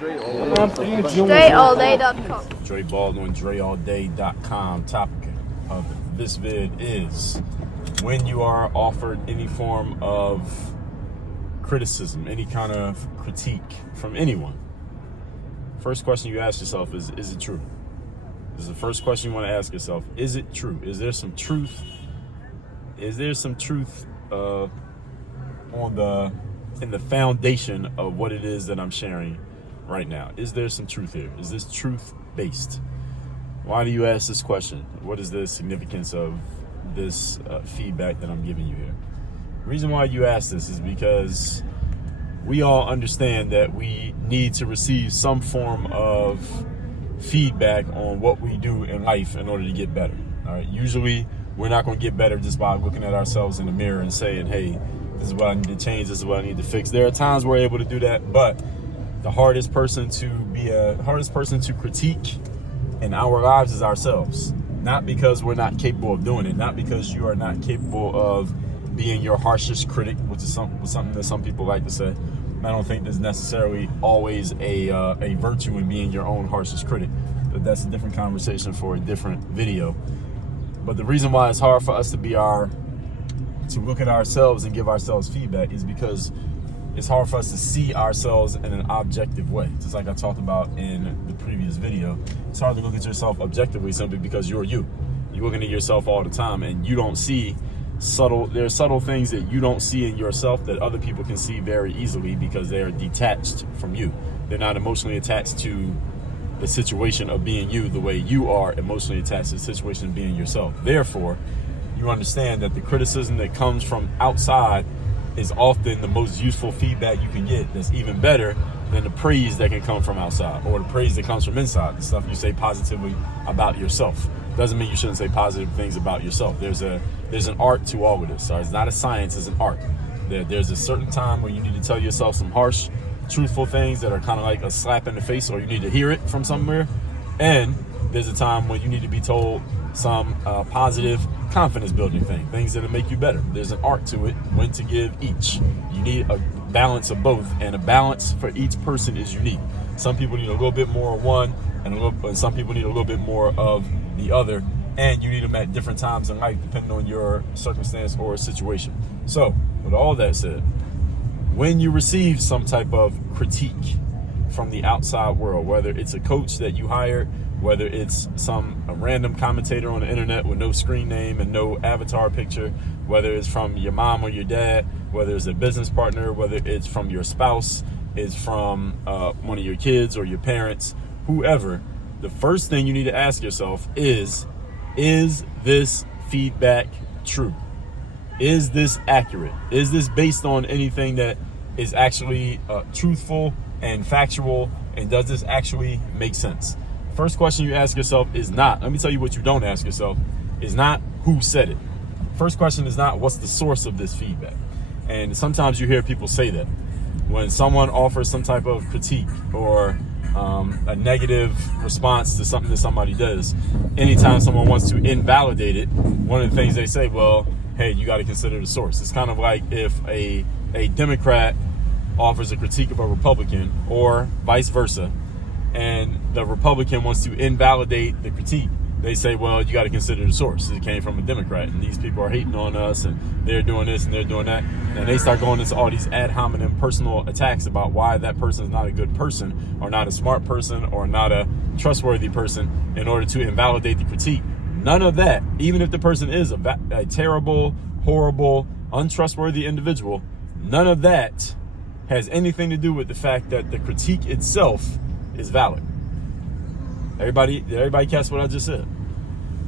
DreAllDay.com. Dre Baldwin, DreAllDay.com. Topic of this vid is when you are offered any form of criticism, any kind of critique from anyone. First question you ask yourself is it true? This is the first question you want to ask yourself. Is it true? Is there some truth? Is there some truth in the foundation of what it is that I'm sharing right now? Is there some truth here? Is this truth based? Why do you ask this question? What is the significance of this feedback that I'm giving you here? The reason why you ask this is because we all understand that we need to receive some form of feedback on what we do in life in order to get better. All right. Usually we're not going to get better just by looking at ourselves in the mirror and saying, hey, this is what I need to change. This is what I need to fix. There are times we're able to do that, but the hardest person to critique in our lives is ourselves. Not because we're not capable of doing it, not because you are not capable of being your harshest critic, which is something that some people like to say. I don't think there's necessarily always a virtue in being your own harshest critic, but that's a different conversation for a different video. But the reason why it's hard for us to look at ourselves and give ourselves feedback is because it's hard for us to see ourselves in an objective way. Just like I talked about in the previous video, it's hard to look at yourself objectively simply because you're you. You're looking at yourself all the time and you don't see there are subtle things that you don't see in yourself that other people can see very easily because they are detached from you. They're not emotionally attached to the situation of being you the way you are emotionally attached to the situation of being yourself. Therefore, you understand that the criticism that comes from outside is often the most useful feedback you can get. That's even better than the praise that can come from outside or the praise that comes from inside, the stuff you say positively about yourself. Doesn't mean you shouldn't say positive things about yourself. There's an art to all of this. So it's not a science, it's an art. There's a certain time where you need to tell yourself some harsh, truthful things that are kind of like a slap in the face, or you need to hear it from somewhere. And there's a time when you need to be told some positive, confidence building things that'll make you better. There's an art to it, when to give each. You need a balance of both, and a balance for each person is unique. Some people need a little bit more of one, and some people need a little bit more of the other, and you need them at different times in life depending on your circumstance or situation. So with all that said, when you receive some type of critique from the outside world, whether it's a coach that you hired, whether it's a random commentator on the internet with no screen name and no avatar picture, whether it's from your mom or your dad, whether it's a business partner, whether it's from your spouse, it's from one of your kids or your parents, whoever, the first thing you need to ask yourself is this feedback true? Is this accurate? Is this based on anything that is actually truthful and factual? And does this actually make sense? First question you ask yourself is not, let me tell you what you don't ask yourself, is not who said it. First question is not what's the source of this feedback. And sometimes you hear people say that. When someone offers some type of critique or a negative response to something that somebody does, anytime someone wants to invalidate it, one of the things they say, well, hey, you got to consider the source. It's kind of like if a Democrat offers a critique of a Republican or vice versa, and the Republican wants to invalidate the critique, they say, well, you got to consider the source. It came from a Democrat, and these people are hating on us, and they're doing this and they're doing that. And they start going into all these ad hominem personal attacks about why that person is not a good person or not a smart person or not a trustworthy person in order to invalidate the critique. None of that, even if the person is a terrible, horrible, untrustworthy individual, none of that has anything to do with the fact that the critique itself is valid. Everybody catch what I just said?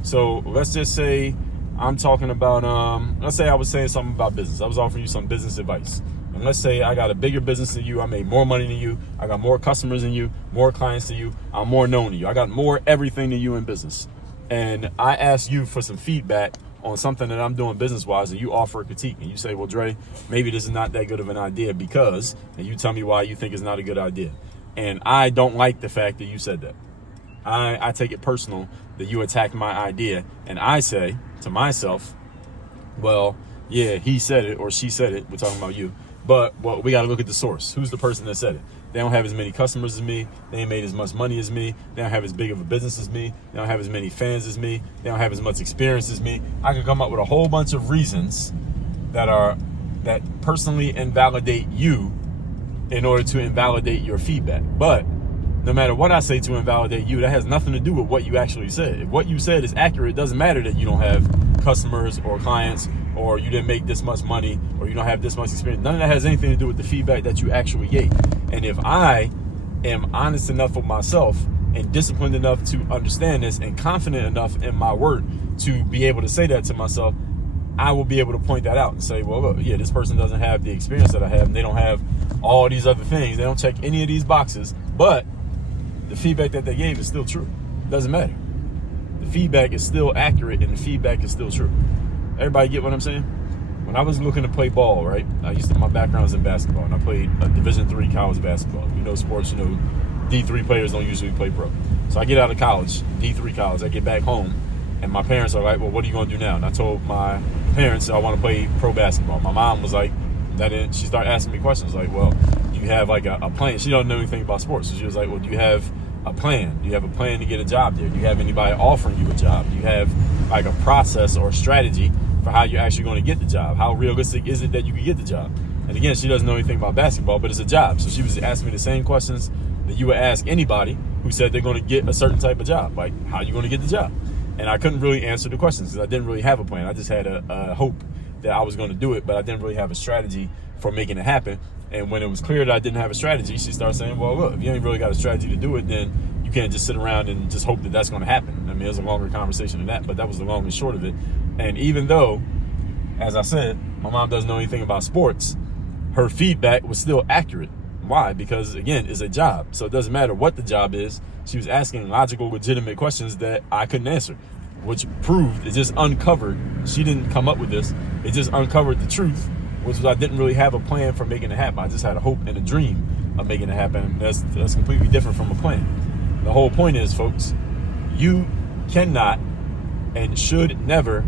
So let's just say I'm talking about, let's say I was saying something about business. I was offering you some business advice. And let's say I got a bigger business than you. I made more money than you. I got more customers than you, more clients than you. I'm more known than you. I got more everything than you in business. And I ask you for some feedback on something that I'm doing business-wise, and you offer a critique. And you say, well, Dre, maybe this is not that good of an idea because, and you tell me why you think it's not a good idea. And I don't like the fact that you said that. I take it personal that you attacked my idea, and I say to myself, well, yeah, he said it or she said it, we're talking about you, But well, we got to look at the source. Who's the person that said it? They don't have as many customers as me. They ain't made as much money as me. They don't have as big of a business as me. They don't have as many fans as me. They don't have as much experience as me. I can come up with a whole bunch of reasons that personally invalidate you in order to invalidate your feedback. But no matter what I say to invalidate you, that has nothing to do with what you actually said. If what you said is accurate, it doesn't matter that you don't have customers or clients, or you didn't make this much money, or you don't have this much experience. None of that has anything to do with the feedback that you actually gave. And if I am honest enough with myself and disciplined enough to understand this and confident enough in my work to be able to say that to myself, I will be able to point that out and say, well, look, yeah, this person doesn't have the experience that I have, and they don't have all these other things. They don't check any of these boxes, but the feedback that they gave is still true. It doesn't matter. The feedback is still accurate, and the feedback is still true. Everybody get what I'm saying? When I was looking to play ball, right? My background was in basketball, and I played a Division III college basketball. You know sports, you know D3 players don't usually play pro. So I get out of college, D3 college, I get back home, and my parents are like, well, what are you going to do now? And I told my parents I want to play pro basketball. My mom was like, she started asking me questions like, well, do you have like a plan? She don't know anything about sports. So she was like, well, do you have a plan? Do you have a plan to get a job there? Do you have anybody offering you a job? Do you have like a process or a strategy for how you're actually going to get the job? How realistic is it that you can get the job? And again, she doesn't know anything about basketball, but it's a job. So she was asking me the same questions that you would ask anybody who said they're going to get a certain type of job. Like, how are you going to get the job? And I couldn't really answer the questions because I didn't really have a plan. I just had a hope that I was going to do it, but I didn't really have a strategy for making it happen. And when it was clear that I didn't have a strategy, she started saying, well, look, if you ain't really got a strategy to do it, then you can't just sit around and just hope that that's going to happen. I mean, it was a longer conversation than that, but that was the long and short of it. And even though, as I said, my mom doesn't know anything about sports, her feedback was still accurate. Why? Because, again, it's a job. So it doesn't matter what the job is. She was asking logical, legitimate questions that I couldn't answer, which proved, it just uncovered, she didn't come up with this, it just uncovered the truth, which was I didn't really have a plan for making it happen. I just had a hope and a dream of making it happen. That's completely different from a plan. The whole point is, folks, you cannot and should never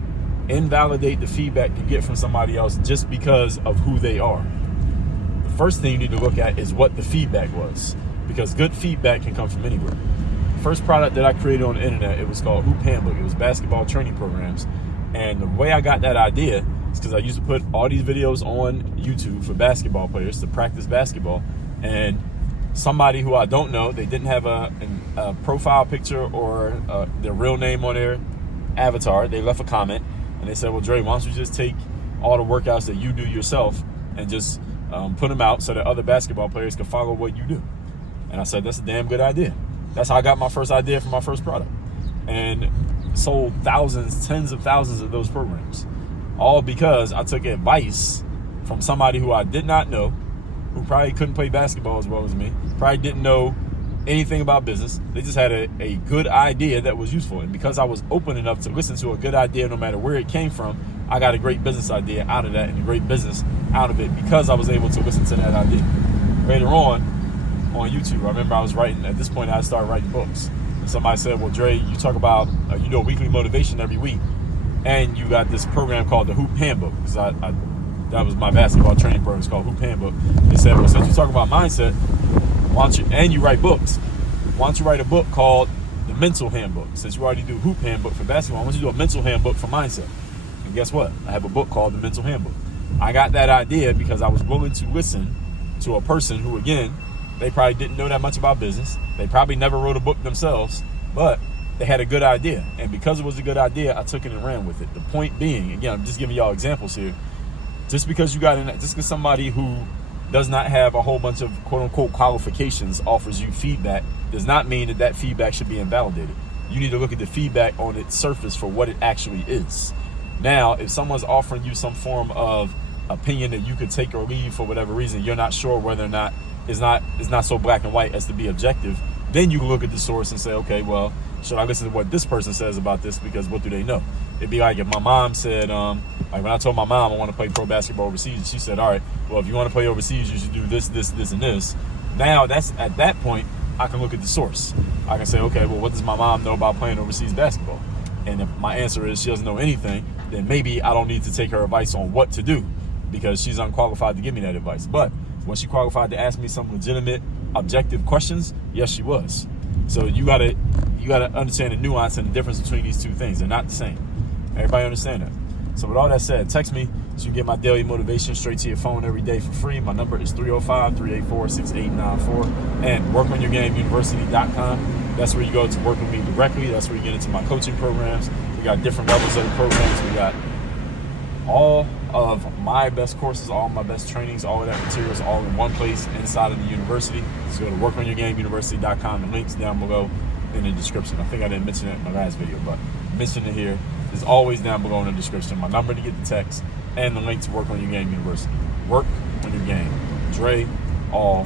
invalidate the feedback you get from somebody else just because of who they are. The first thing you need to look at is what the feedback was, because good feedback can come from anywhere. The first product that I created on the internet, it was called Hoop Handbook. It was basketball training programs. And the way I got that idea is because I used to put all these videos on YouTube for basketball players to practice basketball. And somebody who I don't know, they didn't have a profile picture or their real name on their avatar. They left a comment and they said, well, Dre, why don't you just take all the workouts that you do yourself and just put them out so that other basketball players can follow what you do. And I said, that's a damn good idea. That's how I got my first idea for my first product. And sold thousands, tens of thousands of those programs. All because I took advice from somebody who I did not know, who probably couldn't play basketball as well as me, probably didn't know anything about business. They just had a good idea that was useful. And because I was open enough to listen to a good idea no matter where it came from, I got a great business idea out of that and a great business out of it because I was able to listen to that idea. Later on YouTube, I remember I was writing, at this point I started writing books. And somebody said, well, Dre, you talk about, you do a weekly motivation every week, and you got this program called the Hoop Handbook, because that was my basketball training program. It's called Hoop Handbook. They said, well, since you talk about mindset, why don't you, and you write books, why don't you write a book called the Mental Handbook? Since you already do Hoop Handbook for basketball, why don't you do a mental handbook for mindset? And guess what? I have a book called the Mental Handbook. I got that idea because I was willing to listen to a person who, again, they probably didn't know that much about business. They probably never wrote a book themselves, but they had a good idea. And because it was a good idea, I took it and ran with it. The point being, again, I'm just giving y'all examples here. Just because you got in, just because somebody who does not have a whole bunch of quote unquote qualifications offers you feedback does not mean that that feedback should be invalidated. You need to look at the feedback on its surface for what it actually is. Now, if someone's offering you some form of opinion that you could take or leave for whatever reason, you're not sure whether or not it's not so black and white as to be objective, then you can look at the source and say, okay, well, should I listen to what this person says about this, because what do they know? It'd be like if my mom said, like when I told my mom I want to play pro basketball overseas, she said, all right, well, if you want to play overseas, you should do this, this, this, and this. Now, that's at that point, I can look at the source. I can say, okay, well, what does my mom know about playing overseas basketball? And if my answer is she doesn't know anything, then maybe I don't need to take her advice on what to do. because she's unqualified to give me that advice. But when she qualified to ask me some legitimate, objective questions, yes, she was. So you gotta understand the nuance and the difference between these two things. They're not the same. Everybody understand that? So with all that said, text me so you can get my daily motivation straight to your phone every day for free. My number is 305-384-6894. And workonyourgameuniversity.com. That's where you go to work with me directly. That's where you get into my coaching programs. We got different levels of the programs. We got all of my best courses, all of my best trainings, all of that materials all in one place inside of the university. So go to workonyourgameuniversity.com. The link's down below in the description. I think I didn't mention it in my last video, but mention it here. It's always down below in the description. My number to get the text and the link to Work on Your Game University. Work on your game. Dre, all